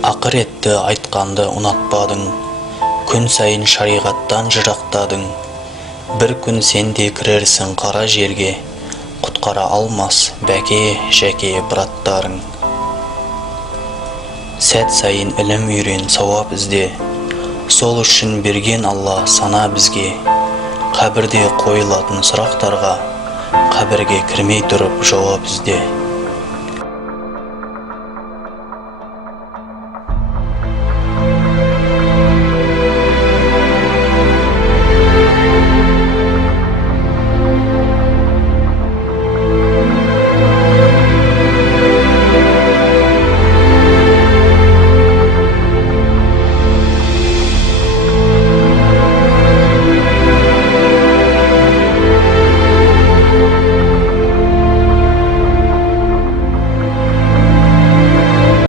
Ақыретті айтқанды ұнатпадың, күн сайын шариғаттан жырақтадың. Бір күн сен де кірерсің қара жерге, құтқара алмас бәке, жәке, браттарың. Сәт сайын ілім үйрен, сауап ізде, сол үшін берген Алла сана бізге. Қабірде қойылатын сұрақтарға, қабірге кірмей тұрып жауап ізде.